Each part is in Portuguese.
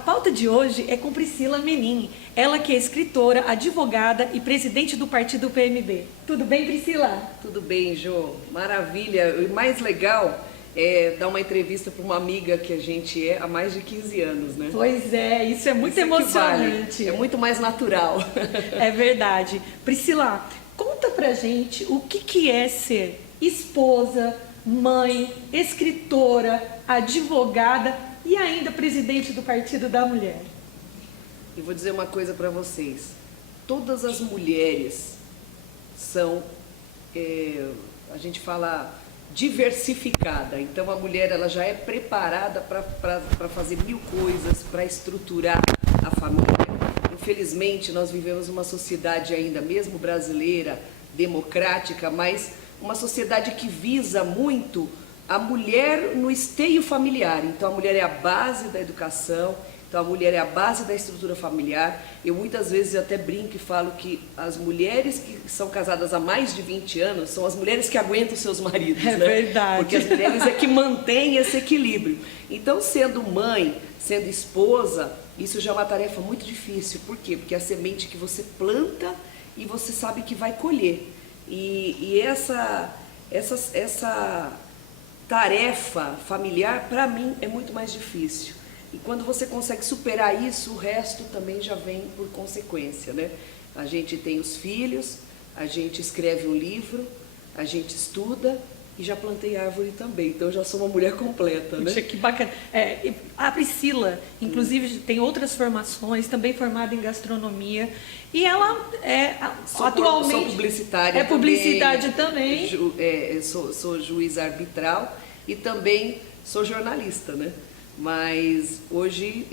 pauta de hoje é com Priscila Menin, ela que é escritora, advogada e presidente do partido PMB. Tudo bem, Priscila? Tudo bem, Jô. Maravilha. O mais legal é dar uma entrevista para uma amiga que a gente é há mais de 15 anos, né? Pois é, isso é muito Isso emocionante. É muito mais natural. É verdade. Priscila, conta pra gente o que é ser esposa, mãe, escritora, advogada e ainda presidente do Partido da Mulher. E vou dizer uma coisa para vocês. Todas as mulheres são, a gente fala, diversificada. Então a mulher ela já é preparada para fazer mil coisas, para estruturar a família. Infelizmente nós vivemos uma sociedade ainda, mesmo brasileira, democrática, mas uma sociedade que visa muito a mulher no esteio familiar. Então a mulher é a base da educação, então a mulher é a base da estrutura familiar. Eu muitas vezes até brinco e falo que as mulheres que são casadas há mais de 20 anos são as mulheres que aguentam seus maridos, né? Verdade. Porque as mulheres é que mantêm esse equilíbrio. Então, sendo mãe, sendo esposa, isso já é uma tarefa muito difícil. Por quê? Porque é a semente que você planta e você sabe que vai colher. E essa tarefa familiar, para mim, é muito mais difícil. E quando você consegue superar isso, o resto também já vem por consequência, né? A gente tem os filhos, a gente escreve um livro, a gente estuda e já plantei árvore também. Então, eu já sou uma mulher completa, né? Puxa, que bacana. A Priscila, inclusive, tem outras formações, também formada em gastronomia. E ela atualmente... Sou publicitária também. Publicidade também. Sou juiz arbitral e também sou jornalista, né? Mas hoje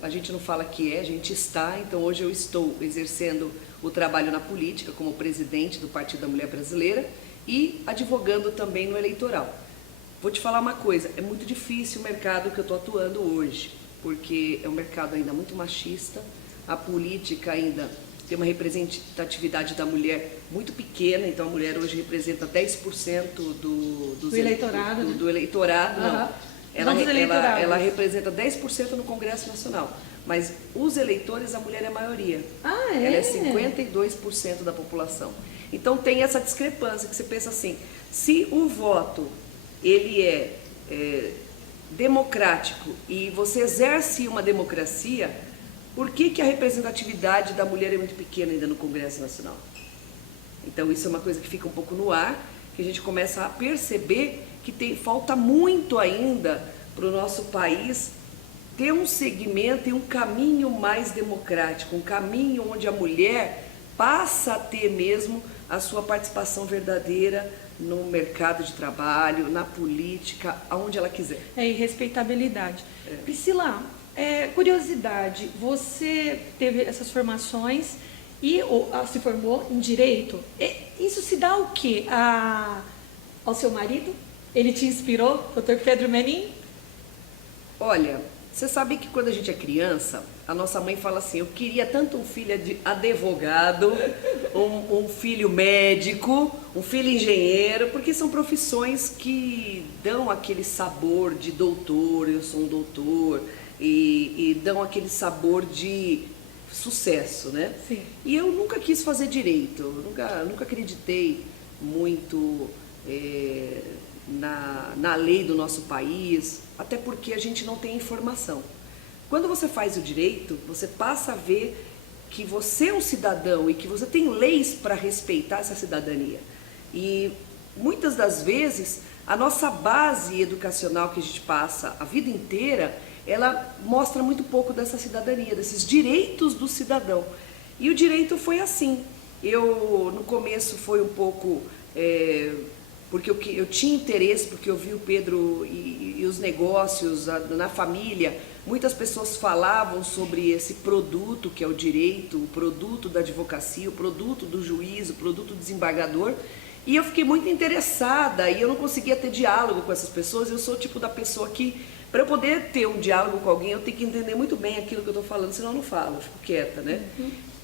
a gente não fala que a gente está, então hoje eu estou exercendo o trabalho na política como presidente do Partido da Mulher Brasileira e advogando também no eleitoral. Vou te falar uma coisa, é muito difícil o mercado que eu estou atuando hoje, porque é um mercado ainda muito machista, a política ainda tem uma representatividade da mulher muito pequena, então a mulher hoje representa 10% do eleitorado, né? Do eleitorado, uhum. Não. Ela representa 10% no Congresso Nacional, mas os eleitores, a mulher é a maioria. Ah, é? Ela é 52% da população. Então tem essa discrepância que você pensa assim, se o voto ele é democrático e você exerce uma democracia, por que a representatividade da mulher é muito pequena ainda no Congresso Nacional? Então isso é uma coisa que fica um pouco no ar, que a gente começa a perceber que falta muito ainda para o nosso país ter um segmento e um caminho mais democrático, um caminho onde a mulher passa a ter mesmo a sua participação verdadeira no mercado de trabalho, na política, aonde ela quiser. E respeitabilidade. Priscila, curiosidade, você teve essas formações e se formou em Direito. Isso se dá o quê? Ao seu marido? Ele te inspirou, Dr. Pedro Menin? Olha, você sabe que quando a gente é criança, a nossa mãe fala assim, eu queria tanto um filho de advogado, um filho médico, um filho engenheiro, porque são profissões que dão aquele sabor de doutor, eu sou um doutor, e dão aquele sabor de sucesso, né? Sim. E eu nunca quis fazer direito, nunca acreditei muito na lei do nosso país, até porque a gente não tem informação. Quando você faz o direito, você passa a ver que você é um cidadão e que você tem leis para respeitar essa cidadania. E muitas das vezes a nossa base educacional que a gente passa a vida inteira, ela mostra muito pouco dessa cidadania, desses direitos do cidadão. E o direito foi assim. Eu, no começo, foi um pouco porque eu tinha interesse, porque eu vi o Pedro e os negócios na família. Muitas pessoas falavam sobre esse produto que é o direito, o produto da advocacia, o produto do juiz, o produto do desembargador. E eu fiquei muito interessada e eu não conseguia ter diálogo com essas pessoas. Eu sou o tipo da pessoa que, para eu poder ter um diálogo com alguém, eu tenho que entender muito bem aquilo que eu estou falando, senão eu não falo, eu fico quieta, né?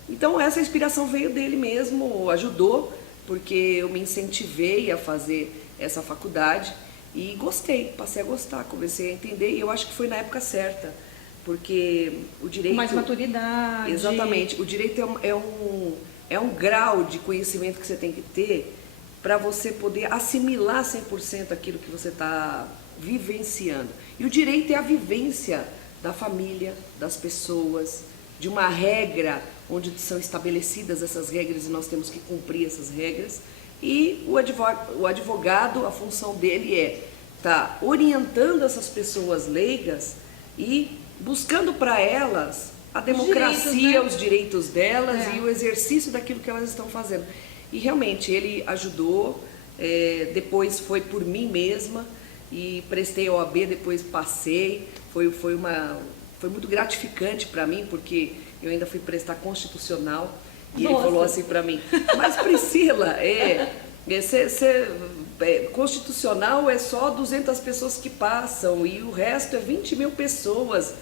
Então essa inspiração veio dele mesmo, ajudou, porque eu me incentivei a fazer essa faculdade e gostei, passei a gostar, comecei a entender e eu acho que foi na época certa, porque o direito... Com mais maturidade. Exatamente, o direito é um grau de conhecimento que você tem que ter para você poder assimilar 100% aquilo que você está vivenciando. E o direito é a vivência da família, das pessoas, de uma regra onde são estabelecidas essas regras e nós temos que cumprir essas regras. E o advogado, a função dele é estar orientando essas pessoas leigas e buscando para elas a democracia, os direitos delas e o exercício daquilo que elas estão fazendo. E realmente ele ajudou, depois foi por mim mesma e prestei a OAB, depois passei. Foi muito gratificante para mim, porque eu ainda fui prestar constitucional e ele falou assim para mim, mas Priscila, constitucional é só 200 pessoas que passam e o resto é 20 mil pessoas.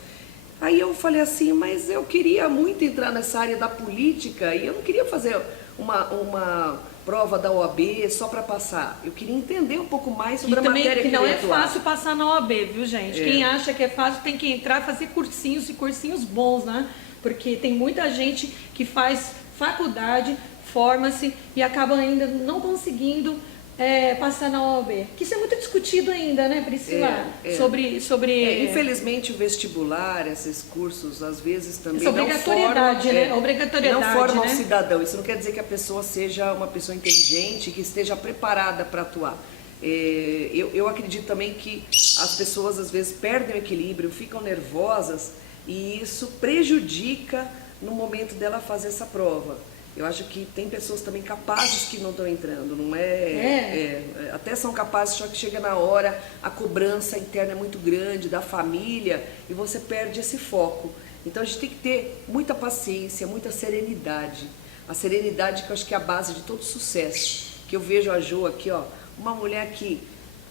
Aí eu falei assim, mas eu queria muito entrar nessa área da política e eu não queria fazer uma prova da OAB só para passar. Eu queria entender um pouco mais sobre a matéria que não é atuar. fácil passar na OAB, viu, gente? Quem acha que é fácil tem que entrar e fazer cursinhos e cursinhos bons, né? Porque tem muita gente que faz faculdade, forma-se e acaba ainda não conseguindo passar na OAB. Que isso é muito discutido ainda, né, Priscila? Sobre... infelizmente o vestibular, esses cursos, às vezes também essa obrigatoriedade, né? Obrigatoriedade, não formam né? um cidadão. Isso não quer dizer que a pessoa seja uma pessoa inteligente, que esteja preparada para atuar. Eu acredito também que as pessoas às vezes perdem o equilíbrio, ficam nervosas e isso prejudica no momento dela fazer essa prova. Eu acho que tem pessoas também capazes que não estão entrando, não até são capazes, só que chega na hora, a cobrança interna é muito grande da família e você perde esse foco. Então a gente tem que ter muita paciência, muita serenidade. A serenidade que eu acho que é a base de todo sucesso. Que eu vejo a Jo aqui, ó, uma mulher que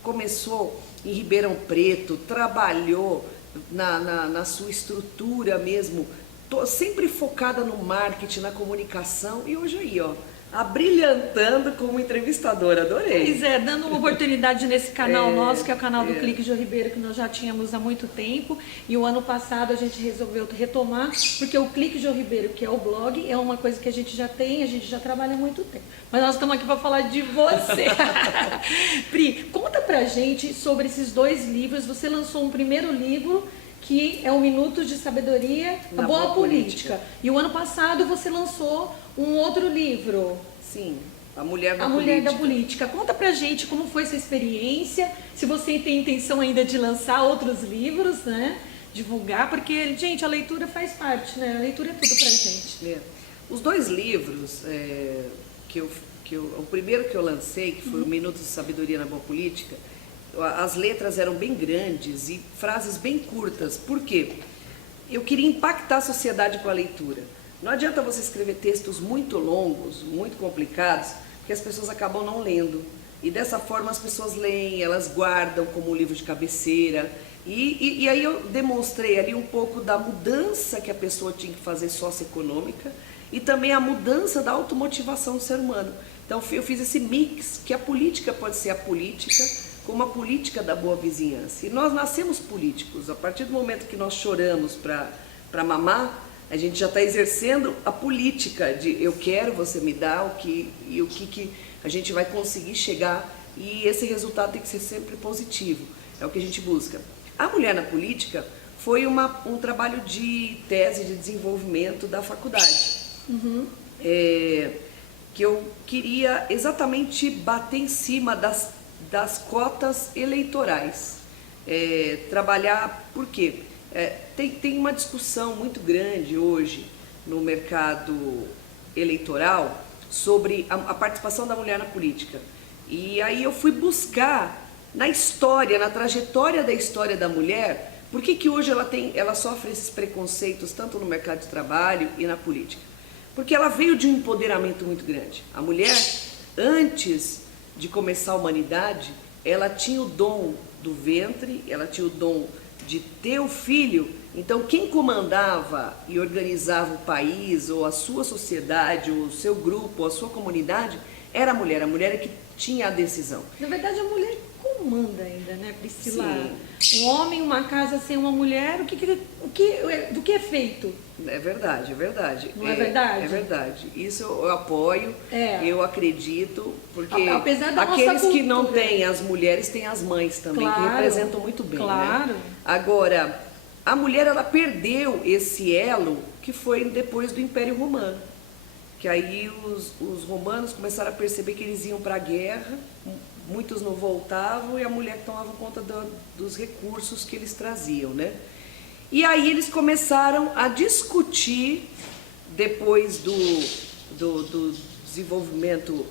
começou em Ribeirão Preto, trabalhou na sua estrutura mesmo, sempre focada no marketing, na comunicação, e hoje aí, ó, abrilhantando como entrevistadora, adorei. Pois é, dando uma oportunidade nesse canal nosso, que é o canal do Clique Jo Ribeiro, que nós já tínhamos há muito tempo, e o ano passado a gente resolveu retomar, porque o Clique Jo Ribeiro, que é o blog, é uma coisa que a gente já tem, a gente já trabalha há muito tempo. Mas nós estamos aqui para falar de você. Pri, conta pra gente sobre esses 2 livros. Você lançou um primeiro livro, que é o Minutos de Sabedoria, a Boa Política. E o ano passado você lançou um outro livro. Sim, A Mulher da A Política. Mulher da Política. Conta pra gente como foi essa experiência, se você tem intenção ainda de lançar outros livros, né? Divulgar, porque, gente, a leitura faz parte, né? A leitura é tudo pra gente. Os 2 livros, o primeiro que eu lancei, que foi o Minutos de Sabedoria na Boa Política, as letras eram bem grandes e frases bem curtas. Por quê? Eu queria impactar a sociedade com a leitura. Não adianta você escrever textos muito longos, muito complicados, porque as pessoas acabam não lendo. E dessa forma as pessoas leem, elas guardam como um livro de cabeceira. E aí eu demonstrei ali um pouco da mudança que a pessoa tinha que fazer socioeconômica e também a mudança da automotivação do ser humano. Então eu fiz esse mix, que a política pode ser a política, como a política da boa vizinhança. E nós nascemos políticos. A partir do momento que nós choramos para mamar, a gente já está exercendo a política de eu quero, você me dá, o que a gente vai conseguir chegar. E esse resultado tem que ser sempre positivo. É o que a gente busca. A Mulher na Política foi um trabalho de tese de desenvolvimento da faculdade. Que eu queria exatamente bater em cima das cotas eleitorais. Trabalhar, por quê? Tem uma discussão muito grande hoje no mercado eleitoral sobre a participação da mulher na política. E aí eu fui buscar na história, na trajetória da mulher, por que hoje ela sofre esses preconceitos tanto no mercado de trabalho e na política. Porque ela veio de um empoderamento muito grande. A mulher, antes de começar a humanidade, ela tinha o dom do ventre, ela tinha o dom de ter o filho. Então quem comandava e organizava o país, ou a sua sociedade, ou o seu grupo, ou a sua comunidade, era a mulher é que tinha a decisão. Na verdade, a mulher comanda ainda, né, Priscila? Sim. Um homem, uma casa sem uma mulher, do que é feito? É verdade, é verdade. Não é verdade? É verdade. Isso eu apoio, eu acredito, porque apesar da aqueles nossa que não cultura. têm as mulheres têm as mães também, Claro, que representam muito bem, claro. né? Agora, a mulher, ela perdeu esse elo que foi depois do Império Romano. Que aí os romanos começaram a perceber que eles iam para a guerra, muitos não voltavam e a mulher tomava conta dos recursos que eles traziam, né? E aí eles começaram a discutir, depois do desenvolvimento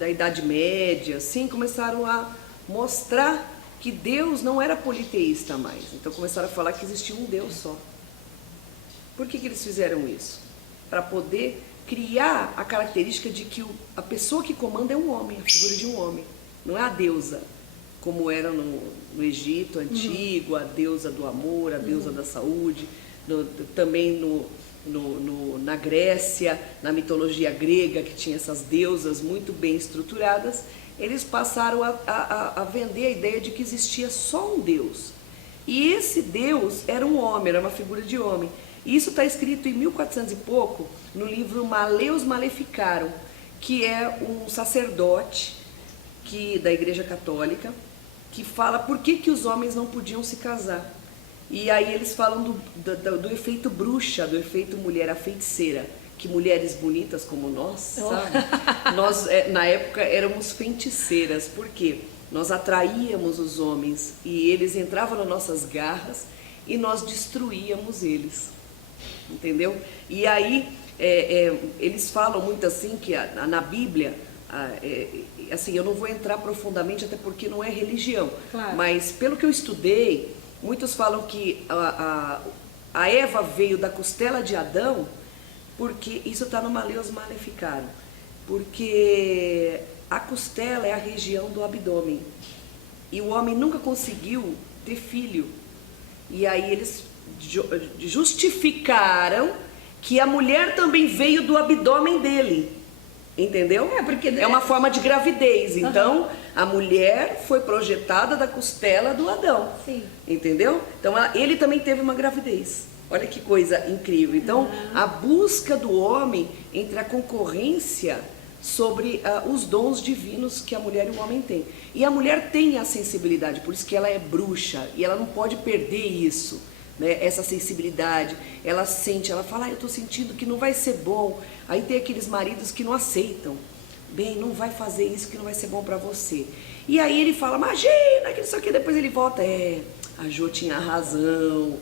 da Idade Média, assim, começaram a mostrar que Deus não era politeísta mais. Então começaram a falar que existia um Deus só. Por que eles fizeram isso? Para poder criar a característica de que a pessoa que comanda é um homem, a figura de um homem, não é a deusa, como era no Egito antigo, a deusa do amor, a deusa da saúde, também na Grécia, na mitologia grega, que tinha essas deusas muito bem estruturadas. Eles passaram a vender a ideia de que existia só um Deus. E esse Deus era um homem, era uma figura de homem. E isso está escrito em 1400 e pouco, no livro Maleus Maleficarum, que é um sacerdote da Igreja Católica, que fala por que os homens não podiam se casar. E aí eles falam do efeito bruxa, do efeito mulher, a feiticeira, que mulheres bonitas como nós, sabe? Nós, na época, éramos feiticeiras, porque nós atraíamos os homens e eles entravam nas nossas garras e nós destruíamos eles, entendeu? E aí eles falam muito assim, que na Bíblia, assim, eu não vou entrar profundamente, até porque não é religião, claro. Mas pelo que eu estudei, muitos falam que a Eva veio da costela de Adão, porque isso está no Maleus Maleficarum, porque a costela é a região do abdômen e o homem nunca conseguiu ter filho, e aí eles justificaram que a mulher também veio do abdômen dele, entendeu? Porque é uma forma de gravidez, então a mulher foi projetada da costela do Adão. Sim. Entendeu? Então ele também teve uma gravidez. Olha que coisa incrível. Então a busca do homem entre a concorrência sobre os dons divinos que a mulher e o homem têm. E a mulher tem a sensibilidade, por isso que ela é bruxa e ela não pode perder isso, né? Essa sensibilidade. Ela sente, ela fala, eu estou sentindo que não vai ser bom. Aí tem aqueles maridos que não aceitam. Bem, não vai fazer isso que não vai ser bom para você. E aí ele fala, imagina, que não sei o que, depois ele volta, a Jô tinha razão,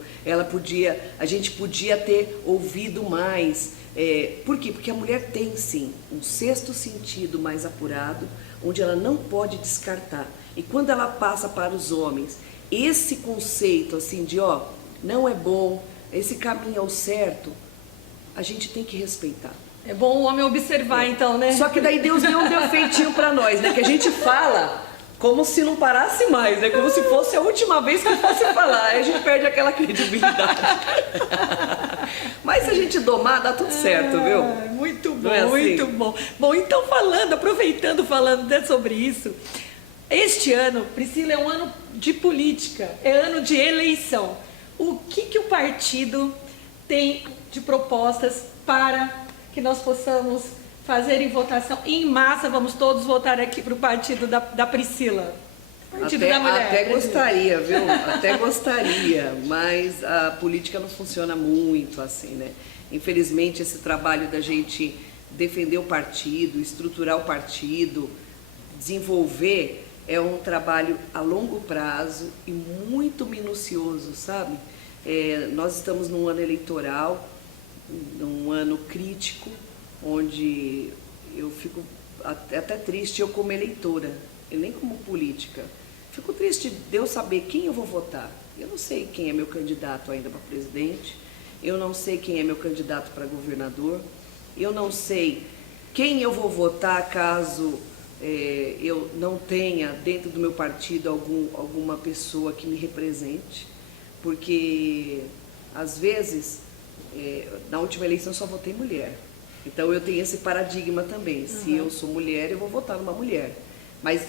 a gente podia ter ouvido mais. Por quê? Porque a mulher tem sim um sexto sentido mais apurado, onde ela não pode descartar. E quando ela passa para os homens, esse conceito assim de, não é bom, esse caminho é o certo, a gente tem que respeitar. É bom o homem observar, então, né? Só que daí Deus deu um defeitinho para nós, né? Que a gente fala como se não parasse mais, né? Como se fosse a última vez que fosse falar. Aí a gente perde aquela credibilidade. Mas se a gente domar, dá tudo certo, viu? Muito bom, assim? Muito bom. Bom, então aproveitando sobre isso, este ano, Priscila, é um ano de política, é ano de eleição. O que o partido tem de propostas para que nós possamos fazer em votação em massa? Vamos todos votar aqui para o partido da Priscila. Partido da mulher. Até gostaria, viu? Até gostaria, mas a política não funciona muito assim, né? Infelizmente, esse trabalho da gente defender o partido, estruturar o partido, desenvolver, é um trabalho a longo prazo e muito minucioso, sabe? Nós estamos num ano eleitoral, num ano crítico, onde eu fico até triste eu como eleitora, e nem como política. Fico triste de eu saber quem eu vou votar. Eu não sei quem é meu candidato ainda para presidente, eu não sei quem é meu candidato para governador, eu não sei quem eu vou votar caso eu não tenha dentro do meu partido alguma pessoa que me represente, porque às vezes, na última eleição eu só votei mulher. Então eu tenho esse paradigma também. Se eu sou mulher, eu vou votar numa mulher. Mas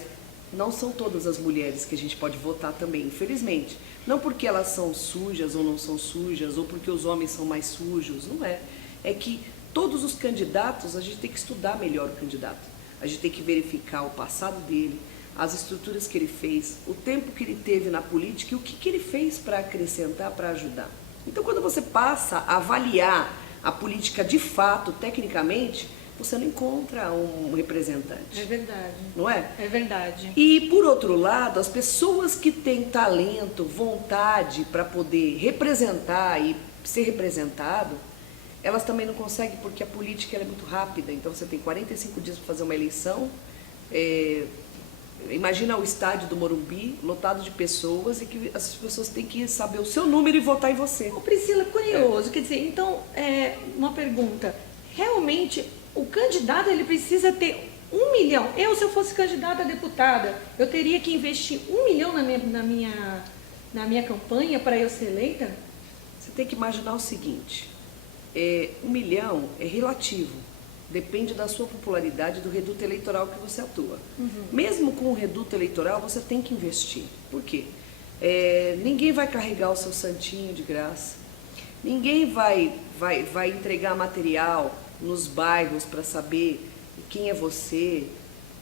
não são todas as mulheres que a gente pode votar também, infelizmente. Não porque elas são sujas ou não são sujas, ou porque os homens são mais sujos, não é. É que todos os candidatos, a gente tem que estudar melhor o candidato. A gente tem que verificar o passado dele, as estruturas que ele fez, o tempo que ele teve na política e o que ele fez para acrescentar, para ajudar. Então, quando você passa a avaliar a política de fato, tecnicamente, você não encontra um representante. É verdade. Não é? É verdade. E, por outro lado, as pessoas que têm talento, vontade para poder representar e ser representado, elas também não conseguem porque a política ela é muito rápida. Então, você tem 45 dias para fazer uma eleição. Imagina o estádio do Morumbi, lotado de pessoas, e que as pessoas têm que saber o seu número e votar em você. Ô Priscila, curioso, quer dizer, então, uma pergunta. Realmente, o candidato ele precisa ter 1 milhão. Se eu fosse candidata a deputada, eu teria que investir 1 milhão na minha campanha para eu ser eleita? Você tem que imaginar o seguinte, 1 milhão é relativo, depende da sua popularidade, do reduto eleitoral que você atua. Mesmo com o reduto eleitoral, você tem que investir. Por quê? Ninguém vai carregar o seu santinho de graça, ninguém vai entregar material nos bairros para saber quem é você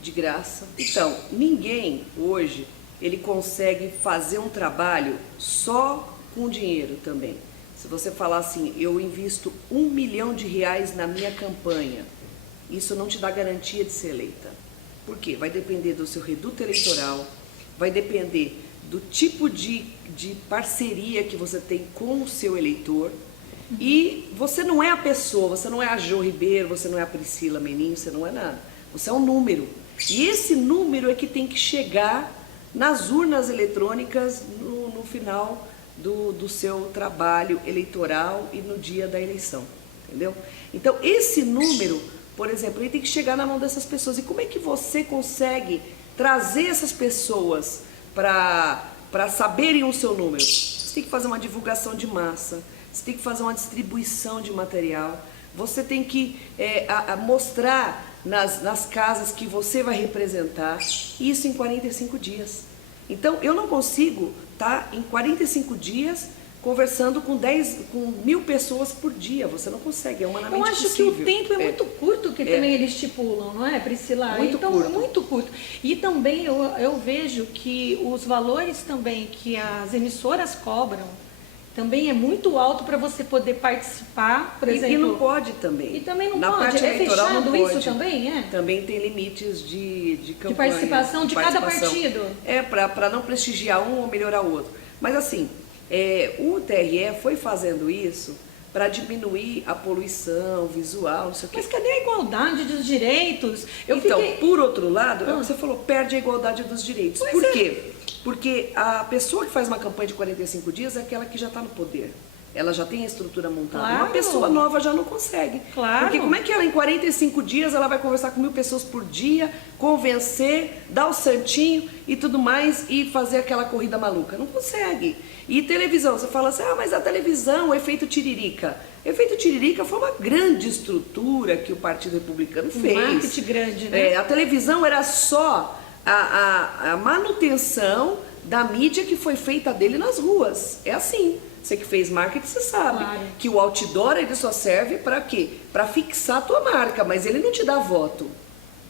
de graça. Então, ninguém hoje ele consegue fazer um trabalho só com dinheiro também. Se você falar assim, eu invisto R$1 milhão na minha campanha, isso não te dá garantia de ser eleita. Por quê? Vai depender do seu reduto eleitoral, vai depender do tipo de parceria que você tem com o seu eleitor. E você não é a pessoa, você não é a Jo Ribeiro, você não é a Priscila Menin, você não é nada. Você é um número. E esse número é que tem que chegar nas urnas eletrônicas no final do seu trabalho eleitoral e no dia da eleição. Entendeu? Então, esse número, por exemplo, ele tem que chegar na mão dessas pessoas. E como é que você consegue trazer essas pessoas para saberem o seu número? Você tem que fazer uma divulgação de massa. Você tem que fazer uma distribuição de material, você tem que mostrar nas casas que você vai representar, isso em 45 dias. Então, eu não consigo estar em 45 dias conversando com 1.000 pessoas por dia, você não consegue, é humanamente impossível. Eu acho que o tempo é muito curto que também eles estipulam, não é, Priscila? Muito curto. É muito curto. E também eu vejo que os valores também que as emissoras cobram, também é muito alto para você poder participar, por exemplo. E não pode também. E também não Na pode. parte eleitoral fechado não pode. isso também, Também tem limites de campanha. De participação de cada partido. Para não prestigiar um ou melhorar o outro. Mas assim, o TRE foi fazendo isso para diminuir a poluição visual, não sei o quê. Mas cadê a igualdade dos direitos? Por outro lado, é o que você falou, perde a igualdade dos direitos. Por quê? Porque a pessoa que faz uma campanha de 45 dias é aquela que já está no poder. Ela já tem a estrutura montada. Claro. Uma pessoa nova já não consegue. Claro. Porque como é que ela, em 45 dias, ela vai conversar com 1.000 pessoas por dia, convencer, dar o santinho e tudo mais, e fazer aquela corrida maluca? Não consegue. E televisão, você fala assim, mas a televisão, o efeito Tiririca. Efeito Tiririca foi uma grande estrutura que o Partido Republicano fez. Marketing grande, né? A televisão era só a manutenção da mídia que foi feita dele nas ruas. É assim. Você que fez marketing, você sabe. Claro. Que o outdoor ele só serve para quê? Para fixar a tua marca, mas ele não te dá voto.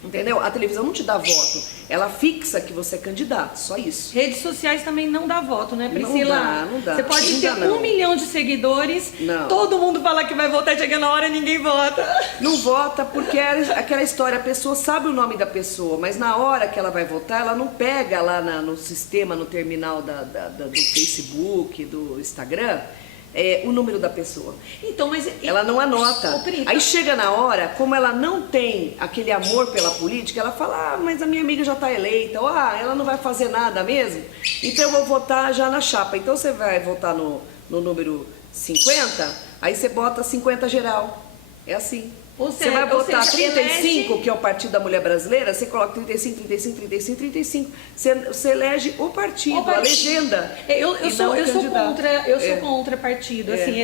Entendeu? A televisão não te dá voto. Ela fixa que você é candidato, só isso. Redes sociais também não dá voto, né, Priscila? Não dá. Você pode ter 1 milhão de seguidores, todo mundo fala que vai votar, chega na hora e ninguém vota. Não vota porque é aquela história, a pessoa sabe o nome da pessoa, mas na hora que ela vai votar, ela não pega lá no sistema, no terminal do Facebook, do Instagram, o número da pessoa. Então, mas Ela não anota. Ô, Pri, Aí chega na hora, como ela não tem aquele amor pela política, ela fala, mas a minha amiga já está eleita, ou ela não vai fazer nada mesmo, então eu vou votar já na chapa. Então você vai votar no número 50, aí você bota 50 geral. É assim. Você vai botar 35, que é o Partido da Mulher Brasileira, você coloca 35, 35, 35, 35. Você elege o partido, a legenda. Eu sou contra partido, assim,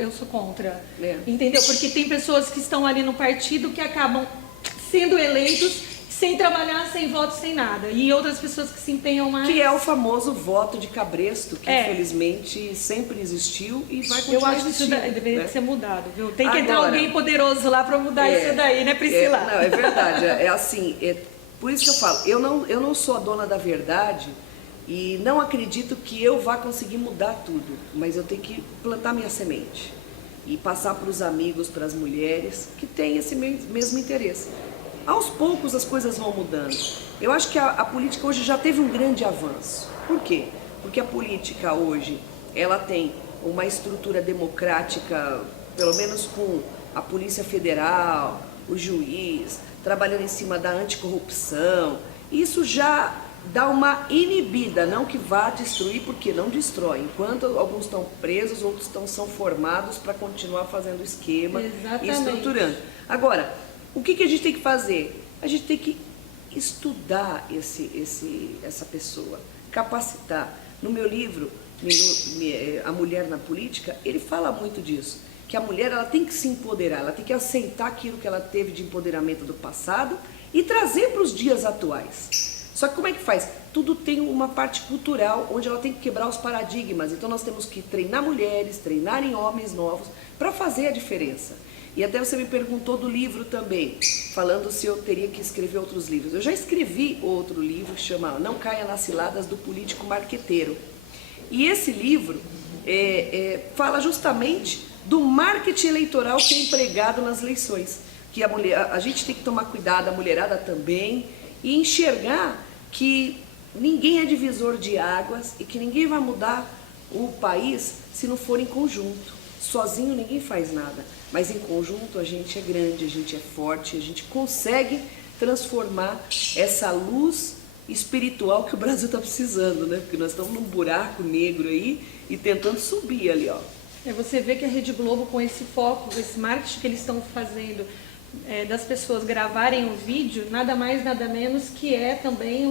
eu sou contra. Entendeu? Porque tem pessoas que estão ali no partido que acabam sendo eleitos sem trabalhar, sem voto, sem nada. E outras pessoas que se empenham mais. Que é o famoso voto de cabresto, que infelizmente sempre existiu e vai continuar. Eu acho que isso deveria ser mudado, viu? Tem que entrar alguém poderoso lá para mudar isso daí, né, Priscila? Não, é verdade. É assim, por isso que eu falo, eu não sou a dona da verdade e não acredito que eu vá conseguir mudar tudo, mas eu tenho que plantar minha semente e passar para os amigos, para as mulheres que têm esse mesmo interesse. Aos poucos as coisas vão mudando. Eu acho que a política hoje já teve um grande avanço. Por quê? Porque a política hoje, ela tem uma estrutura democrática, pelo menos com a Polícia Federal, o juiz, trabalhando em cima da anticorrupção. Isso já dá uma inibida, não que vá destruir, porque não destrói. Enquanto alguns estão presos, outros são formados para continuar fazendo esquema e estruturando. Agora, o que a gente tem que fazer? A gente tem que estudar essa pessoa, capacitar. No meu livro, A Mulher na Política, ele fala muito disso, que a mulher ela tem que se empoderar, ela tem que aceitar aquilo que ela teve de empoderamento do passado e trazer para os dias atuais. Só que como é que faz? Tudo tem uma parte cultural, onde ela tem que quebrar os paradigmas. Então nós temos que treinar mulheres, treinarem homens novos, para fazer a diferença. E até você me perguntou do livro também, falando se eu teria que escrever outros livros. Eu já escrevi outro livro que chama Não Caia nas Ciladas do Político Marqueteiro. E esse livro fala justamente do marketing eleitoral que é empregado nas eleições. Que a gente tem que tomar cuidado, a mulherada também, e enxergar que ninguém é divisor de águas e que ninguém vai mudar o país se não for em conjunto. Sozinho ninguém faz nada, mas em conjunto a gente é grande, a gente é forte, a gente consegue transformar essa luz espiritual que o Brasil está precisando, né? Porque nós estamos num buraco negro aí e tentando subir ali, ó. Você vê que a Rede Globo, com esse foco, esse marketing que eles estão fazendo, das pessoas gravarem o vídeo, nada mais, nada menos que é também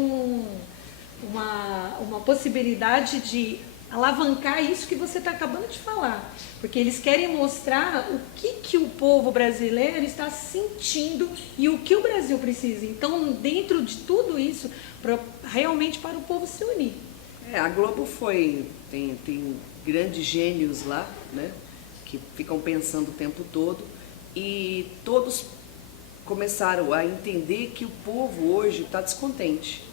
uma possibilidade de alavancar isso que você está acabando de falar. Porque eles querem mostrar o que o povo brasileiro está sentindo e o que o Brasil precisa. Então, dentro de tudo isso, realmente para o povo se unir. A Globo tem grandes gênios lá, né, que ficam pensando o tempo todo, e todos começaram a entender que o povo hoje está descontente.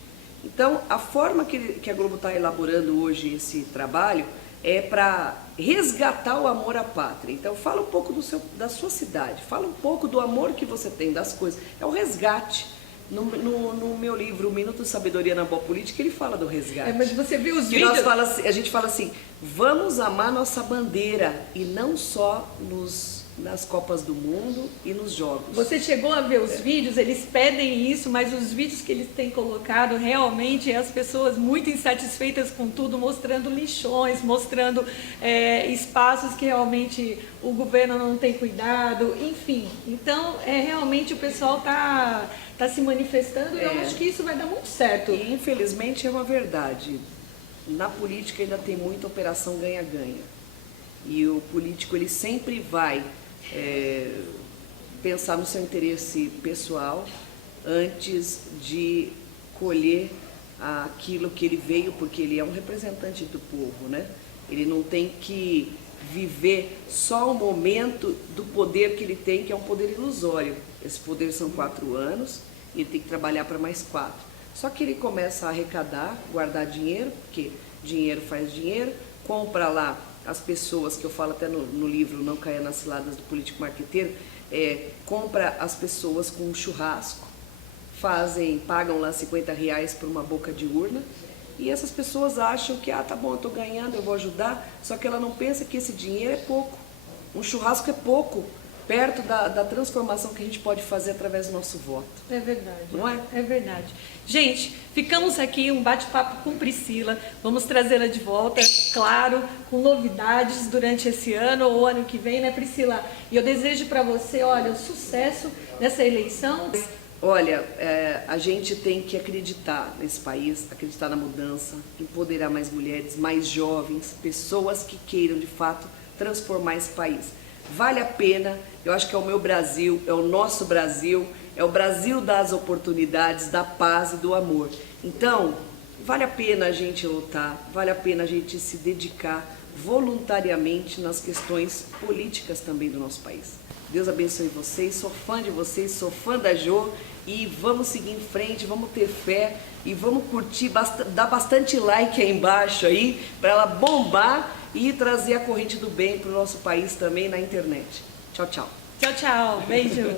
Então, a forma que a Globo está elaborando hoje esse trabalho é para resgatar o amor à pátria. Então, fala um pouco da sua cidade, fala um pouco do amor que você tem das coisas. É o resgate. No meu livro, O Minuto de Sabedoria na Boa Política, ele fala do resgate. Mas você viu os vídeos? A gente fala assim, vamos amar nossa bandeira e não só nas Copas do Mundo e nos Jogos. Você chegou a ver os vídeos, eles pedem isso, mas os vídeos que eles têm colocado realmente é as pessoas muito insatisfeitas com tudo, mostrando lixões, mostrando espaços que realmente o governo não tem cuidado, enfim. Então, realmente o pessoal está se manifestando e eu acho que isso vai dar muito certo. E infelizmente é uma verdade. Na política ainda tem muita operação ganha-ganha. E o político ele sempre vai pensar no seu interesse pessoal antes de colher aquilo que ele veio, porque ele é um representante do povo, né? Ele não tem que viver só o momento do poder que ele tem, que é um poder ilusório. Esse poder são 4 anos e ele tem que trabalhar para mais 4. Só que ele começa a arrecadar, guardar dinheiro, porque dinheiro faz dinheiro, compra lá as pessoas, que eu falo até no livro Não Caia nas Ciladas do Político Marqueteiro, compra as pessoas com um churrasco, pagam lá R$50 por uma boca de urna E essas pessoas acham que, tá bom, eu estou ganhando, eu vou ajudar, só que ela não pensa que esse dinheiro é pouco. Um churrasco é pouco, perto da transformação que a gente pode fazer através do nosso voto. É verdade. Não é? É verdade. Gente, ficamos aqui, um bate-papo com Priscila. Vamos trazê-la de volta, claro, com novidades durante esse ano ou ano que vem, né, Priscila? E eu desejo para você, olha, o sucesso nessa eleição. Olha, a gente tem que acreditar nesse país, acreditar na mudança, empoderar mais mulheres, mais jovens, pessoas que queiram, de fato, transformar esse país. Vale a pena, eu acho que é o meu Brasil, é o nosso Brasil, é o Brasil das oportunidades, da paz e do amor. Então, vale a pena a gente lutar, vale a pena a gente se dedicar voluntariamente nas questões políticas também do nosso país. Deus abençoe vocês, sou fã de vocês, sou fã da Jo e vamos seguir em frente, vamos ter fé e vamos curtir, dar bastante like aí embaixo aí para ela bombar e trazer a corrente do bem para o nosso país também na internet. Tchau, tchau. Tchau, tchau. Beijo.